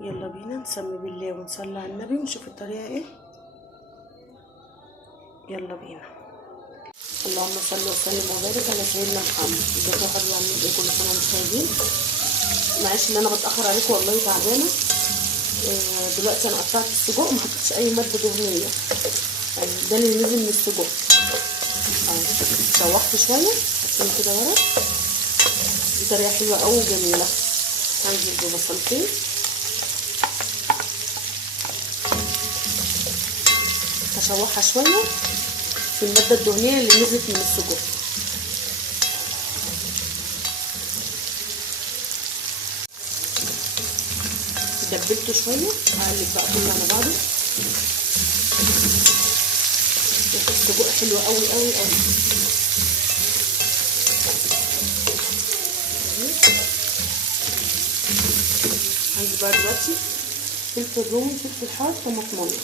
يلا بينا نسمي بالله ونصلي على النبي ونشوف الطريقه ايه. يلا بينا. اللهم صل وسلم وبارك على سيدنا محمد. ازيكم يا حبايبي، عاملين ايه؟ كل سنه وانتم طيبين. معلش ان انا بتاخر عليكم، والله تعبانه. دلوقتي انا قطعت السجق، ما حطيتش اي ماده دهنيه، يعني ده اللي نزل من السجق. شوحت شويه، حطينا كده ورق. دي طريقه حلوه قوي وجميله. هنزل ببصلتين، هشوحها شويه في الماده الدهنيه اللي نزلت من السجق. دبلته شويه، هقلب بقى كله على بعضه. السجق حلو قوي قوي قوي. هنزل بقى دلوقتي فلفل رومي، فلفل حار، طماطمايه.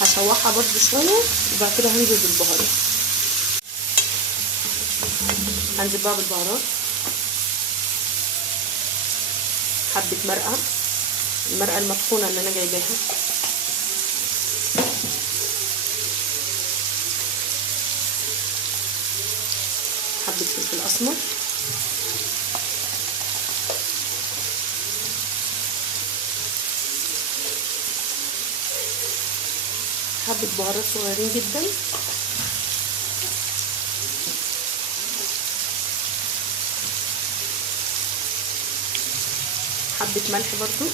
هشوحها برده شويه وبعد كده هنزل بالبهارات. هنزل بقى بالبهارات، حبه مرقه، المرقه المطحونه اللي انا جايباها، حبه فلفل اسمر، حبه بهارات صغيرين جدا، حبه ملح برضو،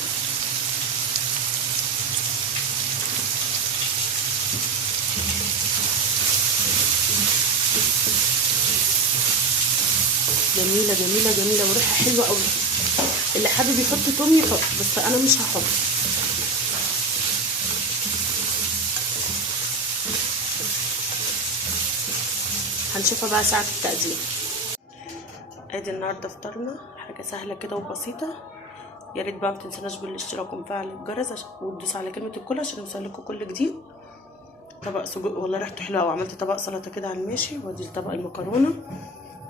جميله جميله جميله وريحه حلوه قوي. اللي حابب يحط توم يحط، بس انا مش هحط. هنشوفها بقى ساعه التقديم. ادي النهارده فطرنا، حاجه سهله كده وبسيطه. يا ريت بقى متنسوناش بالاشتراك ومفعل الجرس وتدوس على كلمه الكل عشان يوصلكوا كل جديد. طبق سجق والله ريحته حلوه قوي. عملت طبق سلطه كده على الماشي، وادي طبق المكرونه،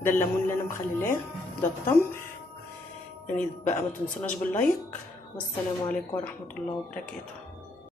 ده الليمون اللي انا مخللاه، ده التمر. يعني بقى ما تنسوناش باللايك، والسلام عليكم ورحمه الله وبركاته.